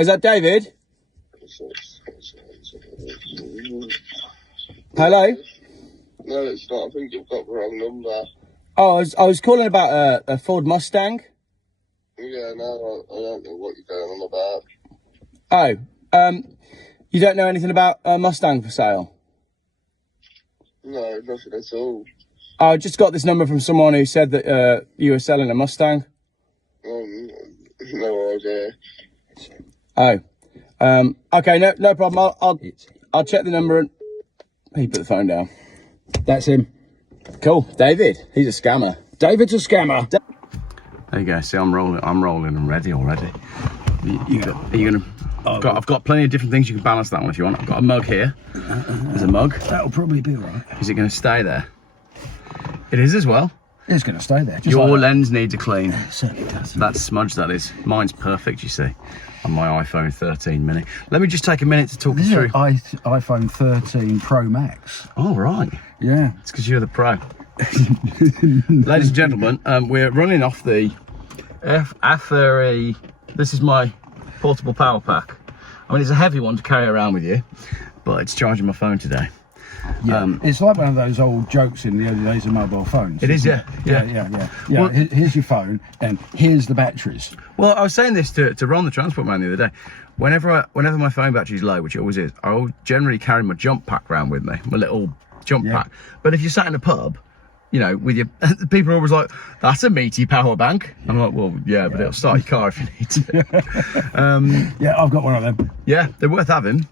Is that David? Hello? No, it's not. I think you've got the wrong number. Oh, I was calling about a Ford Mustang. Yeah, no, I don't know what you're going on about. Oh, you don't know anything about a Mustang for sale? No, nothing at all. I just got this number from someone who said that you were selling a Mustang. No idea. Oh, okay, no problem. I'll check the number and he put the phone down. That's him. Cool, David. He's a scammer. David's a scammer. There you go. See, I'm rolling and ready already. Are you gonna? I've got plenty of different things you can balance that one if you want. I've got a mug here. There's a mug. That'll probably be all right. Is it going to stay there? It is as well. It's going to stay there. Your like lens needs a clean. It certainly does. That smudge, that is. Mine's perfect, you see, on my iPhone 13 mini. Let me just take a minute to talk you through. iPhone 13 Pro Max. Oh, right. Yeah. It's because you're the pro. Ladies and gentlemen, we're running off the AFERY. This is my portable power pack. I mean, it's a heavy one to carry around with you, but it's charging my phone today. Yeah, it's like one of those old jokes in the early days of mobile phones. It is, yeah. Well, here's your phone, and here's the batteries. Well, I was saying this to Ron, the transport man, the other day. Whenever my phone battery's low, which it always is, I'll generally carry my jump pack around with me, my little jump pack. But if you're sat in a pub, you know, with your people are always like, that's a meaty power bank. I'm like, well, yeah, but it'll start your car if you need to. Yeah, I've got one of them. Yeah, they're worth having.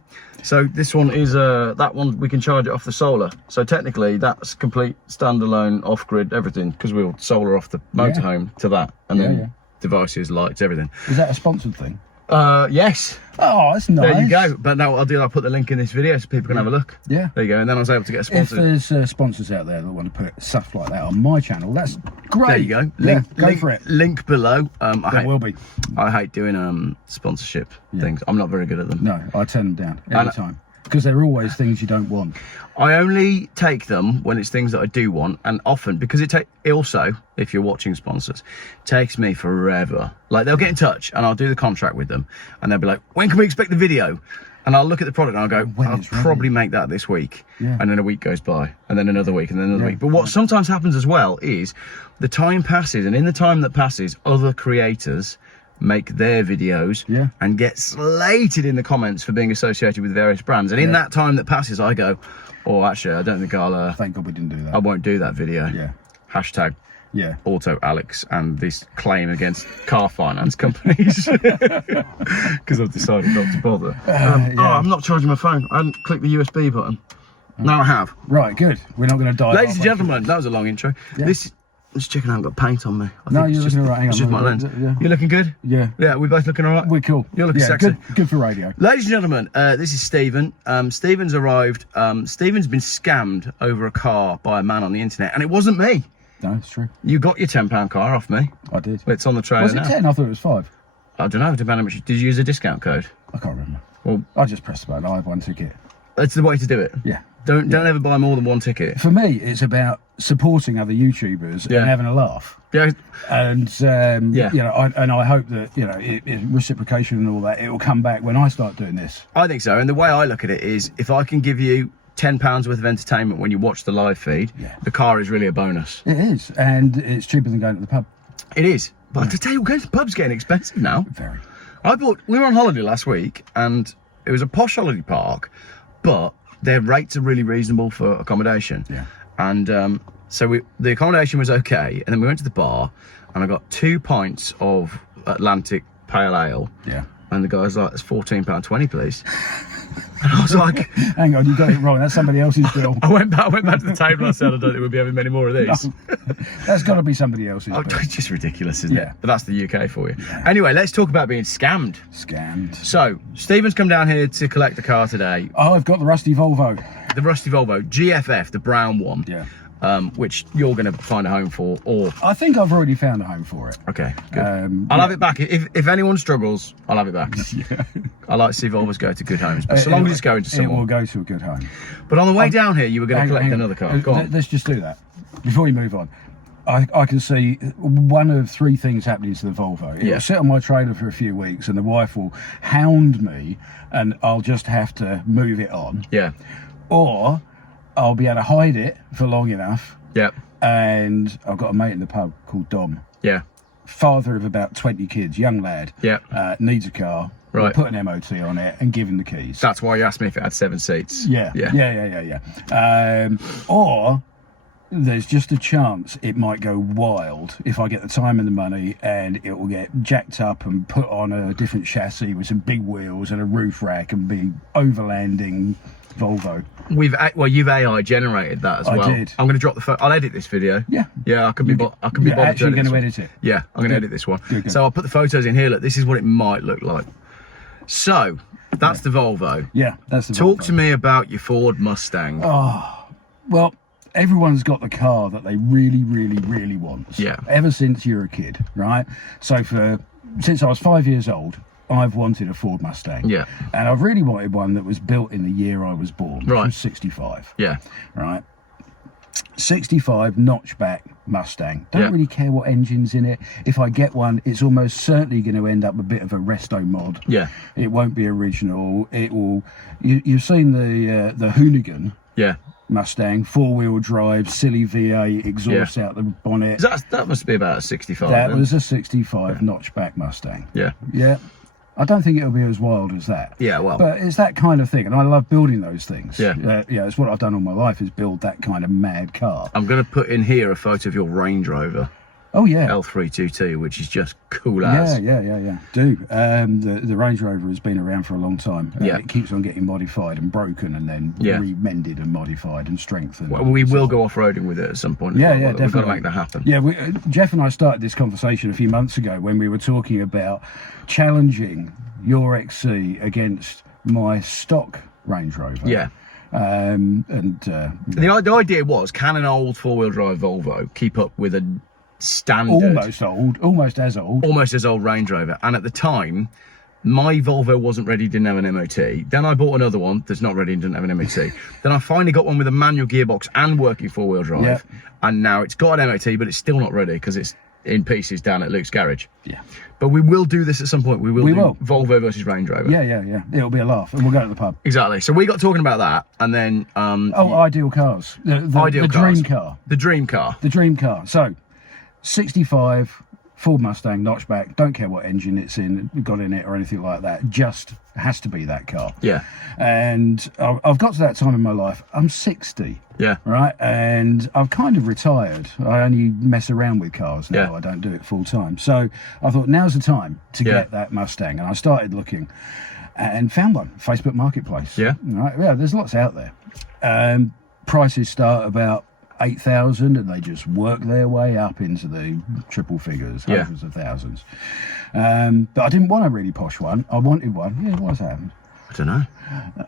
So this one is that one we can charge it off the solar. So technically that's complete standalone off-grid everything because we'll solar off the motorhome to that, and then devices, lights, everything. Is that a sponsored thing? Yes. Oh, that's nice. There you go. But now what I'll do, I'll put the link in this video so people can have a look. Yeah. There you go. And then I was able to get a sponsor. If there's sponsors out there that want to put stuff like that on my channel, that's great. There you go. Go for it. Link below. There will be. I hate doing sponsorship things. I'm not very good at them. No, I turn them down every time. Because they're always things you don't want. I only take them when it's things that I do want, and often because it also, if you're watching sponsors, takes me forever. Like they'll get in touch and I'll do the contract with them, and they'll be like, "When can we expect the video?" And I'll look at the product and I'll go, "I'll probably make that this week." And then a week goes by, and then another week, and then another week. But what sometimes happens as well is the time passes, and in the time that passes, other creators make their videos and get slated in the comments for being associated with various brands, and in that time that passes I go, oh, actually I don't think I'll thank God we didn't do that. I won't do that video. Hashtag Auto Alex and this claim against car finance companies because I've decided not to bother. Oh, I'm not charging my phone. I hadn't clicked the USB button. Now I have. Right, good. We're not going to die. Ladies and gentlemen, that was a long intro. I'm just checking I haven't got paint on me. No, you're looking all right. Hang on. It's just my lens. You're looking good? Yeah. Yeah, we're both looking all right? We're cool. You're looking sexy. Good for radio. Ladies and gentlemen, this is Stephen. Stephen's arrived. Stephen's been scammed over a car by a man on the internet, and it wasn't me. No, it's true. You got your £10 car off me. I did. It's on the trailer now. Was it 10? I thought it was 5. I don't know. Depending on which. Did you use a discount code? I can't remember. Well, I just pressed the button. I had one ticket. That's the way to do it. Yeah. Don't ever buy more than one ticket. For me, it's about supporting other YouTubers and having a laugh. Yeah. And you know, I hope that it reciprocation and all that, it will come back when I start doing this. I think so. And the way I look at it is, if I can give you £10 worth of entertainment when you watch the live feed, the car is really a bonus. It is, and it's cheaper than going to the pub. It is, but to tell you, going to the pub's getting expensive now. Very. We were on holiday last week, and it was a posh holiday park, but their rates are really reasonable for accommodation. Yeah. And so the accommodation was okay, and then we went to the bar, and I got 2 pints of Atlantic Pale Ale. Yeah. And the guy's like, "It's £14.20, please." And I was like, hang on, you got it wrong. That's somebody else's bill. I went back to the table and I said, I don't think we'll be having many more of these. No, that's got to be somebody else's bill. It's just ridiculous, isn't it? But that's the UK for you. Anyway, let's talk about being scammed. Scammed. So, Stephen's come down here to collect the car today. Oh, I've got the rusty Volvo. The rusty Volvo, GFF, the brown one. Yeah. Which you're going to find a home for, or I think I've already found a home for it. Okay, good. I'll have it back. If anyone struggles, I'll have it back. I like to see Volvos go to good homes, but so long as it's going to someone. It will go to a good home. But on the way down here, you were going to collect another car. Go on. Let's just do that before we move on. I can see one of three things happening to the Volvo. It will sit on my trailer for a few weeks, and the wife will hound me, and I'll just have to move it on. Yeah. Or I'll be able to hide it for long enough. Yeah. And I've got a mate in the pub called Dom. Yeah. Father of about 20 kids, young lad. Yeah. Needs a car. Right. We'll put an MOT on it and give him the keys. That's why you asked me if it had 7 seats. Yeah. Or there's just a chance it might go wild if I get the time and the money, and it will get jacked up and put on a different chassis with some big wheels and a roof rack and be overlanding Volvo. You've AI generated that as well. I did. I'm going to drop the photo. I'll edit this video. Yeah. Yeah, I can be bothered. You're actually going to edit it? Yeah, I'm going to edit this one. Good. So I'll put the photos in here. Look, this is what it might look like. So that's the Volvo. Yeah, that's the Talk Volvo. to me about your Ford Mustang. Oh, well, everyone's got the car that they really, really, really want. Yeah. Ever since you're a kid, right? So since I was 5 years old, I've wanted a Ford Mustang. Yeah. And I've really wanted one that was built in the year I was born. Which Right. was 65. Yeah. Right. 65 notchback Mustang. Don't really care what engine's in it. If I get one, it's almost certainly going to end up a bit of a resto mod. Yeah. It won't be original. It will. You've seen the Hoonigan. Yeah. Mustang, 4-wheel drive, silly V8 exhaust out the bonnet. That must be about a 65. That then. was a 65 notchback Mustang. Yeah. Yeah. I don't think it'll be as wild as that. Yeah, well. But it's that kind of thing, and I love building those things. Yeah. It's what I've done all my life, is build that kind of mad car. I'm going to put in here a photo of your Range Rover. Oh, yeah. L322, which is just cool as. Yeah. Do. The Range Rover has been around for a long time. Yeah. It keeps on getting modified and broken and then remended and modified and strengthened. Well, we will go off-roading with it at some point. Yeah, We've definitely. got to make that happen. Yeah, Geoff and I started this conversation a few months ago when we were talking about challenging your XC against my stock Range Rover. Yeah. The idea was, can an old 4-wheel drive Volvo keep up with a standard, almost as old Range Rover? And at the time, my Volvo wasn't ready, didn't have an MOT. Then I bought another one that's not ready and didn't have an MOT. Then I finally got one with a manual gearbox and working 4-wheel drive, and now it's got an MOT, but it's still not ready because it's in pieces down at Luke's garage. Yeah. But we will do this at some point. We will. Volvo versus Range Rover. Yeah. It'll be a laugh, and we'll go to the pub. Exactly. So we got talking about that, and then ideal cars. The dream car. The dream car. The dream car. So 65 Ford Mustang notchback, don't care what engine it's got in it or anything like that, just has to be that car. Yeah. And I've got to that time in my life, I'm 60. Yeah. Right, and I've kind of retired. I only mess around with cars now. Yeah. I don't do it full time. So I thought now's the time to get that Mustang, and I started looking and found one, Facebook Marketplace. Yeah. Right. Yeah, there's lots out there. Prices start about 8,000, and they just work their way up into the triple figures, hundreds of thousands. But I didn't want a really posh one. I wanted one. Yeah, what's happened? I don't know.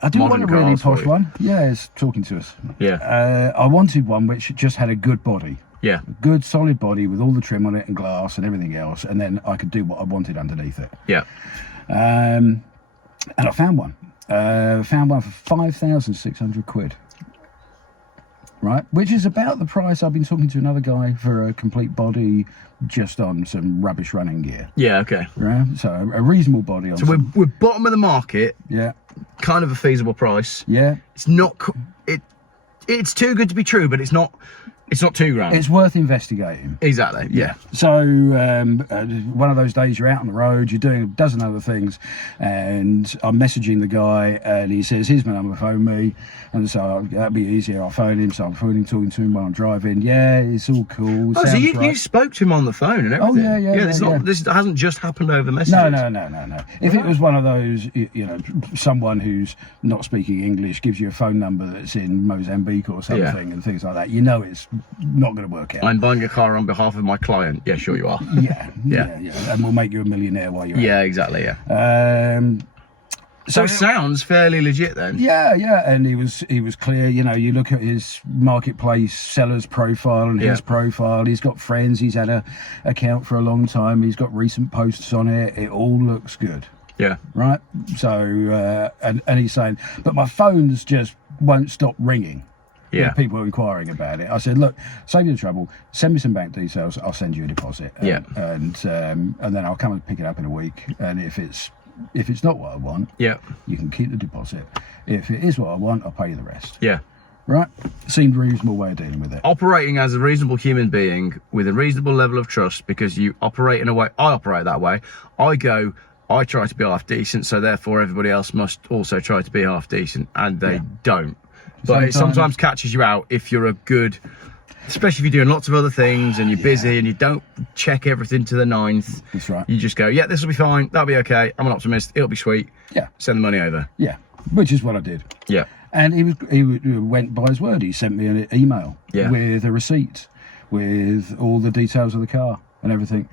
I didn't want a really posh one. Yeah, it's talking to us. Yeah. I wanted one which just had a good body. Yeah. A good solid body with all the trim on it and glass and everything else, and then I could do what I wanted underneath it. Yeah. And I found one. Found one for 5,600 quid. Right, which is about the price. I've been talking to another guy for a complete body, just on some rubbish running gear. Yeah, okay. Right, so a reasonable body on. So we're bottom of the market. Yeah. Kind of a feasible price. Yeah. It's not. It's too good to be true, but it's not. It's not £2,000. It's worth investigating. Exactly. Yeah. So one of those days you're out on the road, you're doing a dozen other things, and I'm messaging the guy, and he says, "Here's my number, phone me." And so that'd be easier. I'll phone him. So I'm talking to him while I'm driving. Yeah, it's all cool. Oh, so you spoke to him on the phone and everything? Oh yeah. This hasn't just happened over messages. No. If it was one of those, someone who's not speaking English gives you a phone number that's in Mozambique or something and things like that, it's not going to work out. I'm buying a car on behalf of my client. Yeah, sure you are. Yeah. And we'll make you a millionaire while you're at it. Yeah, exactly. Yeah. So it sounds fairly legit then. Yeah, and he was clear. You look at his marketplace seller's profile and his profile. He's got friends. He's had a account for a long time. He's got recent posts on it. It all looks good. Yeah. Right. So and he's saying, but my phones just won't stop ringing. Yeah. with people inquiring about it. I said, look, save you the trouble, send me some bank details, I'll send you a deposit. Yeah. And then I'll come and pick it up in a week. And if it's not what I want, Yeah. you can keep the deposit. If it is what I want, I'll pay you the rest. Yeah. Right? Seemed a reasonable way of dealing with it. Operating as a reasonable human being with a reasonable level of trust, because you operate in a way, I operate that way. I try to be half decent, so therefore everybody else must also try to be half decent, and they don't. But it sometimes catches you out if you're a good, especially if you're doing lots of other things and you're busy and you don't check everything to the ninth. That's right. You just go, yeah, this will be fine, that'll be okay, I'm an optimist, it'll be sweet. Yeah. Send the money over. Yeah. Which is what I did. Yeah. And he went by his word. He sent me an email with a receipt, with all the details of the car and everything.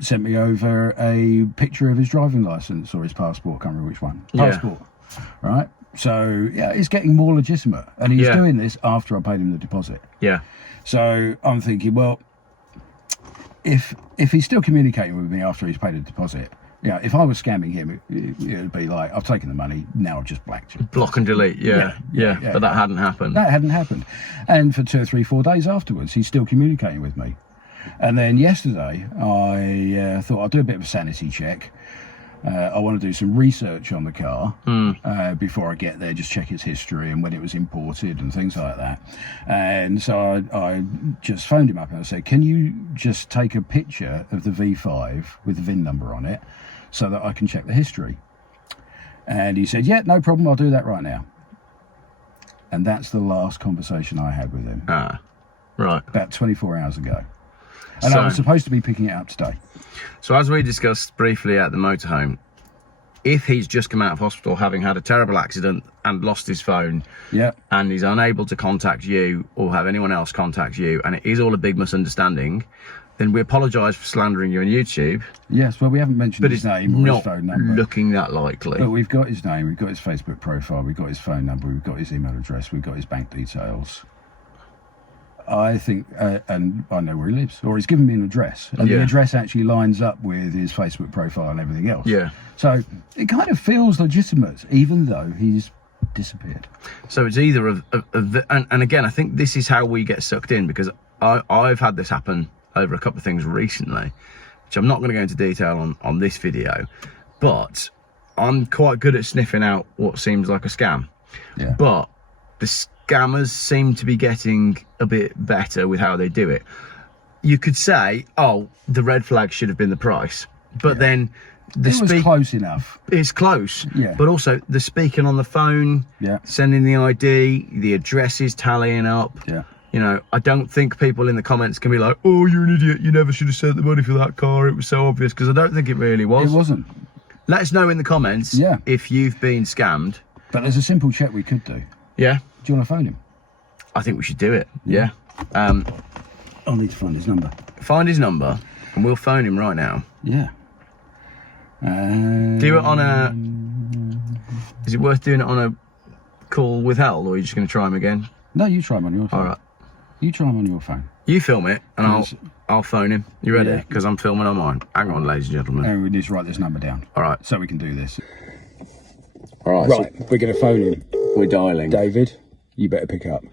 Sent me over a picture of his driving license or his passport. Can't remember which one. Passport. Right. So yeah, it's getting more legitimate, and he's doing this after I paid him the deposit. Yeah. So I'm thinking, well, if he's still communicating with me after he's paid the deposit. Yeah, if I was scamming him, it'd be like, I've taken the money, now I've just blacked you. Block and delete, yeah. But that hadn't happened. That hadn't happened. And for 2 or 3, 4 days afterwards, he's still communicating with me. And then yesterday, I thought I'll do a bit of a sanity check. I want to do some research on the car before I get there, just check its history and when it was imported and things like that. And so I just phoned him up and I said, can you just take a picture of the V5 with the VIN number on it so that I can check the history? And he said, yeah, no problem, I'll do that right now. And that's the last conversation I had with him. Right. About 24 hours ago. And I was supposed to be picking it up today. So as we discussed briefly at the motorhome, if he's just come out of hospital having had a terrible accident and lost his phone, and he's unable to contact you or have anyone else contact you, and it is all a big misunderstanding, then we apologise for slandering you on YouTube. Yes, well, we haven't mentioned his name or his phone number. Not looking that likely. But we've got his name, we've got his Facebook profile, we've got his phone number, we've got his email address, we've got his bank details. I think, and I know where he lives, or he's given me an address, and the address actually lines up with his Facebook profile and everything else. Yeah. So it kind of feels legitimate, even though he's disappeared. So it's either and again, I think this is how we get sucked in, because I've had this happen over a couple of things recently, which I'm not going to go into detail on this video, but I'm quite good at sniffing out what seems like a scam. Yeah. But the scammers seem to be getting a bit better with how they do it. You could say, oh, the red flag should have been the price, but then it was close enough. It's close, but also the speaking on the phone, sending the ID, the addresses tallying up. You know, I don't think people in the comments can be like, oh, you're an idiot, you never should have sent the money for that car, it was so obvious, because I don't think it really was. It wasn't. Let us know in the comments if you've been scammed. But there's a simple check we could do. Yeah. Do you want to phone him? I think we should do it. Yeah. I'll need to find his number. Find his number, and we'll phone him right now. Yeah. Do it on a. Is it worth doing it on a call withheld, or are you just going to try him again? No, you try him on your phone. All right. You try him on your phone. You film it, and I'll phone him. You ready? Because I'm filming on mine. Hang on, ladies and gentlemen. And we need to write this number down. All right. So we can do this. All right. Right. So we're going to phone him. We're dialing. David, you better pick up.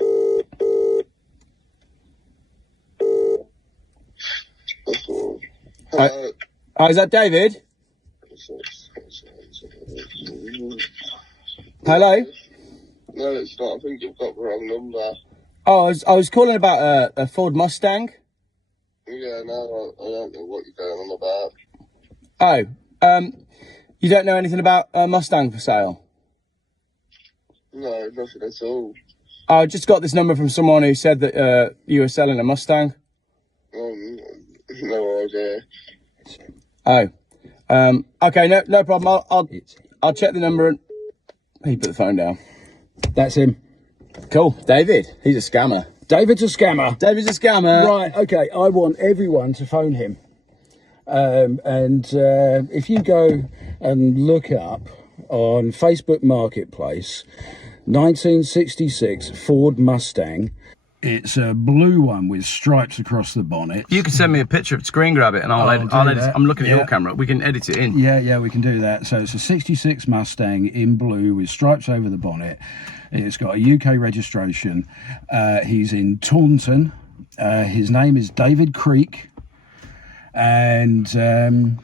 Is that David? Hello? No, it's not. I think you've got the wrong number. Oh, I was calling about a Ford Mustang. Yeah, no, I don't know what you're going on Oh, about. you don't know anything about a Mustang for sale? No, nothing at all. I just got this number from someone who said that you were selling a Mustang. No idea. Oh, okay, no problem. I'll check the number and he put the phone down. That's him. Cool, David. He's a scammer. David's a scammer. David's a scammer. Right. Okay. I want everyone to phone him. If you go and look up on Facebook Marketplace, 1966 Ford Mustang. It's a blue one with stripes across the bonnet. You can send me a picture of it, screen grab it, and I'll edit it. I'm looking at your camera. We can edit it in. Yeah, we can do that. So it's a 66 Mustang in blue with stripes over the bonnet. It's got a UK registration. He's in Taunton. His name is David Creek. And...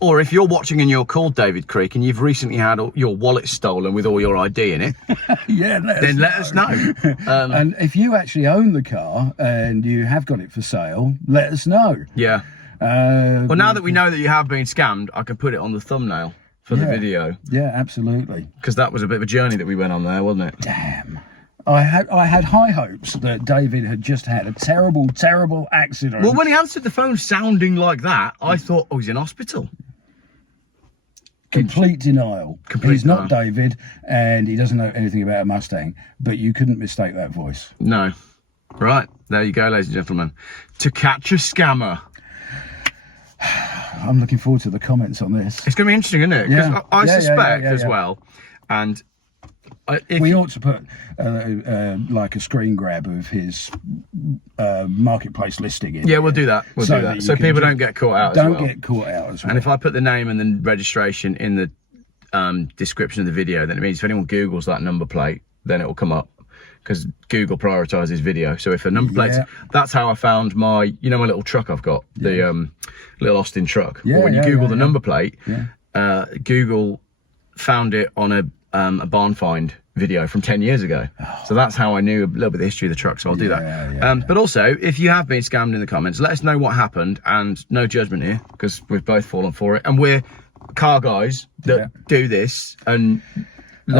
or if you're watching and you're called David Creek and you've recently had your wallet stolen with all your ID in it, let us know. And if you actually own the car and you have got it for sale, let us know. Yeah. Well, now that we know that you have been scammed, I can put it on the thumbnail for the video. Yeah, absolutely. Because that was a bit of a journey that we went on there, wasn't it? Damn. I had high hopes that David had just had a terrible accident. Well, when he answered the phone sounding like that, I thought, oh, he's in hospital. Complete denial. He's not David, and he doesn't know anything about a Mustang, but you couldn't mistake that voice. No. Right, there you go, ladies and gentlemen. To catch a scammer. I'm looking forward to the comments on this. It's going to be interesting, isn't it? Because I suspect as well, and... we ought to put like a screen grab of his marketplace listing in. Yeah, we'll do that. We'll do that. So people don't get caught out as well. Don't get caught out as well. And if I put the name and the registration in the description of the video, then it means if anyone Googles that number plate, then it will come up. Because Google prioritises video. So if a number plate, that's how I found my, my little truck I've got, the little Austin truck. But when you Google the number plate, Google found it on a barn find video from 10 years ago. So that's how I knew a little bit of the history of the truck, so I'll do that. But also, if you have been scammed in the comments, let us know what happened, and no judgment here, because we've both fallen for it, and we're car guys that do this and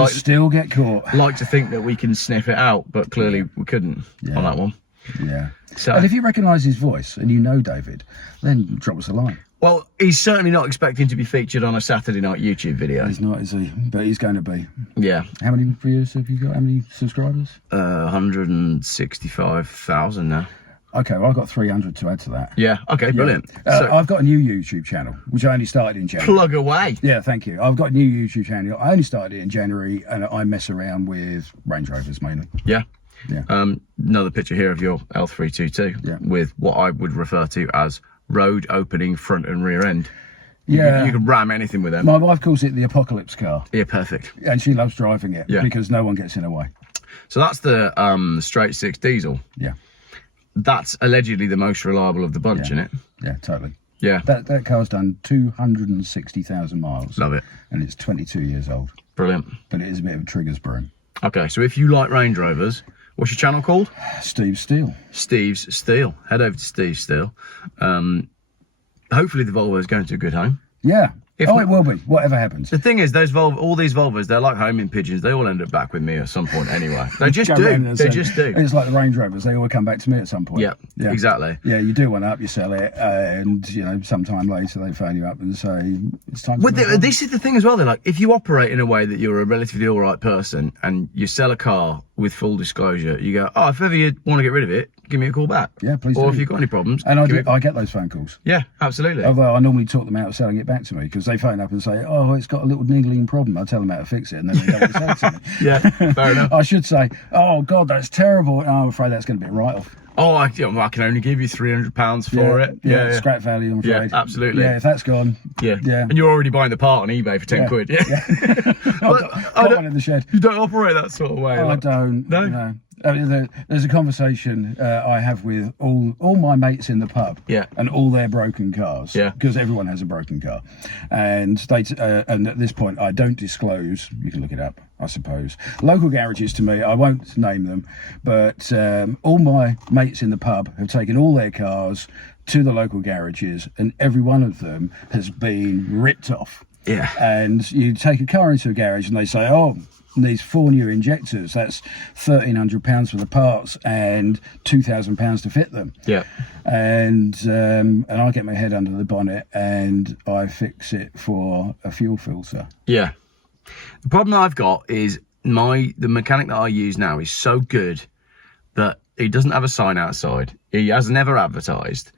still get caught. Like to think that we can sniff it out, but clearly we couldn't on that one. Yeah. So, and if you recognise his voice and you know David, then drop us a line. Well, he's certainly not expecting to be featured on a Saturday night YouTube video. He's not, is he? But he's going to be. Yeah. How many views have you got? How many subscribers? 165,000 now. Okay, well, I've got 300 to add to that. Yeah, okay, brilliant. So, I've got a new YouTube channel, which I only started in January. Plug away. Yeah, thank you. I've got a new YouTube channel. I only started it in January, and I mess around with Range Rovers mainly. Yeah. Yeah. Another picture here of your L322 with what I would refer to as road opening front and rear end. You can ram anything with them. My wife calls it the apocalypse car. Yeah, perfect. And she loves driving it because no one gets in her way. So that's the straight six diesel. Yeah. That's allegedly the most reliable of the bunch, isn't it? Yeah, totally. Yeah. That car's done 260,000 miles. Love it. And it's 22 years old. Brilliant. But it is a bit of a triggers broom. Okay, so if you like Range Rovers, what's your channel called? Steve Steele. Steve's Steel. Head over to Steve Steel. Hopefully the Volvo is going to a good home. Yeah. It will be, whatever happens. The thing is, all these Volvos, they're like homing pigeons. They all end up back with me at some point anyway. They just do. They just do. It's like the Range Rovers. They all come back to me at some point. Yeah, exactly. Yeah, you do one up, you sell it, and, sometime later they phone you up and say, it's time to this is the thing as well. They're like, if you operate in a way that you're a relatively all right person and you sell a car with full disclosure, you go, oh, if ever you want to get rid of it, give me a call back. Yeah, please do. Or if you've got any problems. And I get those phone calls. Yeah, absolutely. Although I normally talk them out of selling it back to me, because they phone up and say, oh, it's got a little niggling problem. I tell them how to fix it, and then they don't sell it to me. Yeah, fair enough. I should say, oh, God, that's terrible. Oh, I'm afraid that's going to be a write-off. Oh, I can only give you £300 for it. Yeah, scrap value, I'm afraid. Yeah, absolutely. Yeah, if that's gone. Yeah. And you're already buying the part on eBay for 10 quid. Yeah. I've got one in the shed. You don't operate that sort of way. I don't. No. I mean, there's a conversation I have with all my mates in the pub, and all their broken cars, because everyone has a broken car, and and at this point I don't disclose. You can look it up, I suppose. Local garages to me, I won't name them, but all my mates in the pub have taken all their cars to the local garages, and every one of them has been ripped off. Yeah. And you take a car into a garage and they say, oh, needs 4 new injectors, that's £1,300 for the parts and £2,000 to fit them. Yeah. And I get my head under the bonnet and I fix it for a fuel filter. Yeah. The problem I've got is the mechanic that I use now is so good that he doesn't have a sign outside. He has never advertised.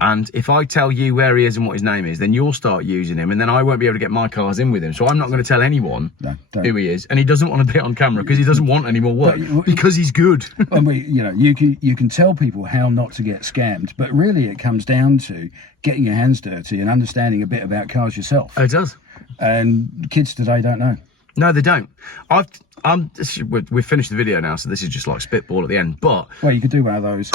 And if I tell you where he is and what his name is, then you'll start using him, and then I won't be able to get my cars in with him. So I'm not going to tell anyone who he is, and he doesn't want to be on camera because he doesn't want any more work because he's good. And you can tell people how not to get scammed, but really it comes down to getting your hands dirty and understanding a bit about cars yourself. Oh, it does. And kids today don't know. No, they don't. We've finished the video now, so this is just like spitball at the end. But well, you could do one of those.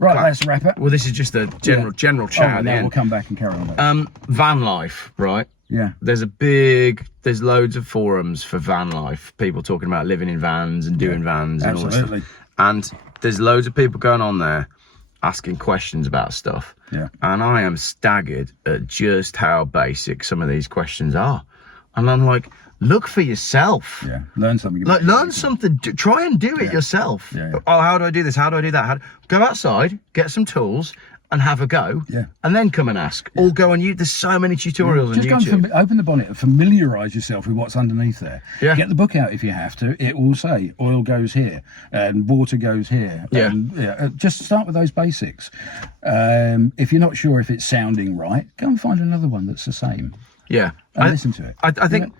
Right, let's wrap it. Well, this is just a general chat at the end. We'll come back and carry on. Van life, right? Yeah. There's loads of forums for van life. People talking about living in vans and doing vans and all that stuff. And there's loads of people going on there asking questions about stuff. Yeah. And I am staggered at just how basic some of these questions are. And I'm like, look for yourself. Yeah, learn something. Learn something. Try and do it yourself. Yeah. Oh, how do I do this? How do I do that? Go outside, get some tools, and have a go. Yeah. And then come and ask. Or go on YouTube. There's so many tutorials on YouTube. Just go open the bonnet and familiarise yourself with what's underneath there. Yeah. Get the book out if you have to. It will say oil goes here and water goes here. Yeah. And, just start with those basics. If you're not sure if it's sounding right, go and find another one that's the same. Yeah. And listen to it. I think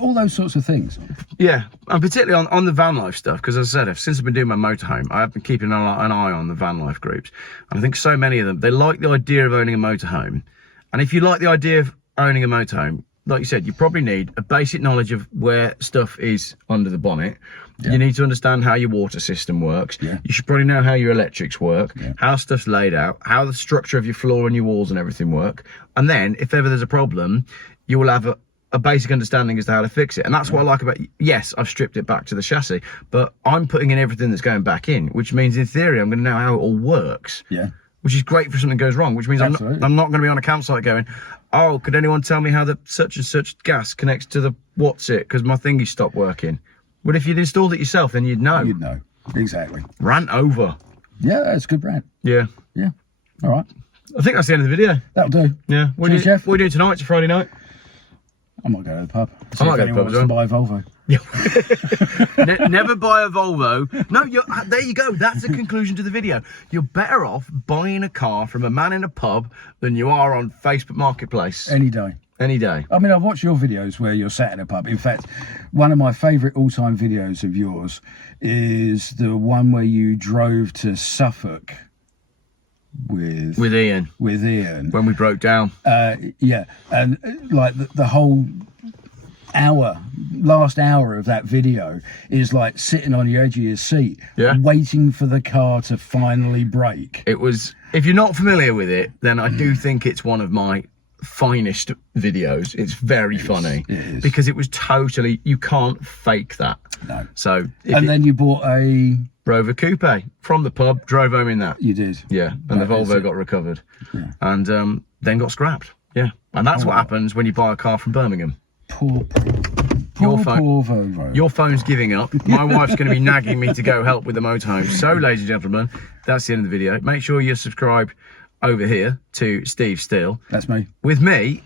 all those sorts of things. Yeah, and particularly on the van life stuff, because as I said, since I've been doing my motorhome, I have been keeping an eye on the van life groups, and I think so many of them, they like the idea of owning a motorhome. And if you like the idea of owning a motorhome, like you said, you probably need a basic knowledge of where stuff is under the bonnet. You need to understand how your water system works. You should probably know how your electrics work, how stuff's laid out, how the structure of your floor and your walls and everything work. And then if ever there's a problem, you will have a basic understanding as to how to fix it. And that's what I like about, yes, I've stripped it back to the chassis, but I'm putting in everything that's going back in, which means in theory, I'm going to know how it all works. Yeah. Which is great for something goes wrong, which means I'm not going to be on a campsite going, oh, could anyone tell me how the such and such gas connects to the what's it? Because my thingy stopped working. But if you'd installed it yourself, then you'd know. You'd know. Exactly. Rant over. Yeah, that's a good rant. Yeah. Yeah. All right. I think that's the end of the video. That'll do. Yeah. Cheers, Geoff. What are you doing tonight? It's a Friday night. I might go to the pub. I might go to the pub as well. To buy a Volvo. Yeah. Never buy a Volvo. No, there you go. That's the conclusion to the video. You're better off buying a car from a man in a pub than you are on Facebook Marketplace. Any day. Any day. I mean, I've watched your videos where you're sat in a pub. In fact, one of my favourite all-time videos of yours is the one where you drove to Suffolk with Ian. With Ian. When we broke down. Yeah, and like the whole last hour of that video is like sitting on the edge of your seat, waiting for the car to finally brake. It was, if you're not familiar with it, then I do think it's one of my finest videos. It's very funny because it was totally, you can't fake that. No. So then you bought a Rover coupe from the pub, drove home in that. You did. Yeah, and the Volvo got recovered, and then got scrapped. Yeah, and that's what happens when you buy a car from Birmingham. Poor Volvo. Your phone's giving up. My wife's going to be nagging me to go help with the motorhome. So, ladies and gentlemen, that's the end of the video. Make sure you're subscribed over here to Steve Steele. That's me. With me,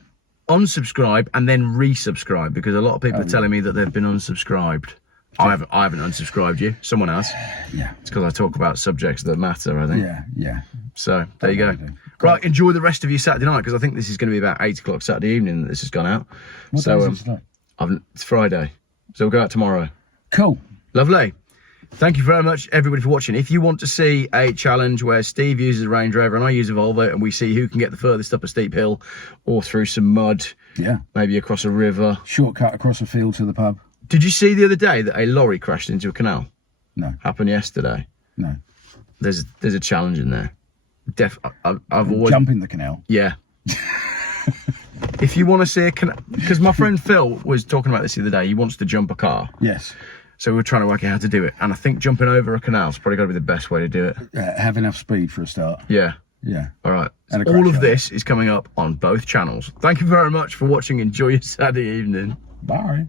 unsubscribe and then resubscribe, because a lot of people are telling me that they've been unsubscribed. I haven't unsubscribed you. Someone else. Yeah. It's because I talk about subjects that matter, I think. Yeah. So there you go. Right, enjoy the rest of your Saturday night, because I think this is going to be about 8 o'clock Saturday evening that this has gone out. What day is it tonight? It's Friday, so we'll go out tomorrow. Cool. Lovely. Thank you very much, everybody, for watching. If you want to see a challenge where Steve uses a Range Rover and I use a Volvo, and we see who can get the furthest up a steep hill or through some mud, maybe across a river, shortcut across a field to the pub. Did you see the other day that a lorry crashed into a canal? No. Happened yesterday. No. There's a challenge in there. I've always jump in the canal. Yeah. If you want to see a canal, because my friend Phil was talking about this the other day. He wants to jump a car. Yes. So we're trying to work out how to do it, and I think jumping over a canal's probably got to be the best way to do it. Have enough speed for a start. Yeah. Yeah. All right. So all of this is coming up on both channels. Thank you very much for watching. Enjoy your Saturday evening. Bye.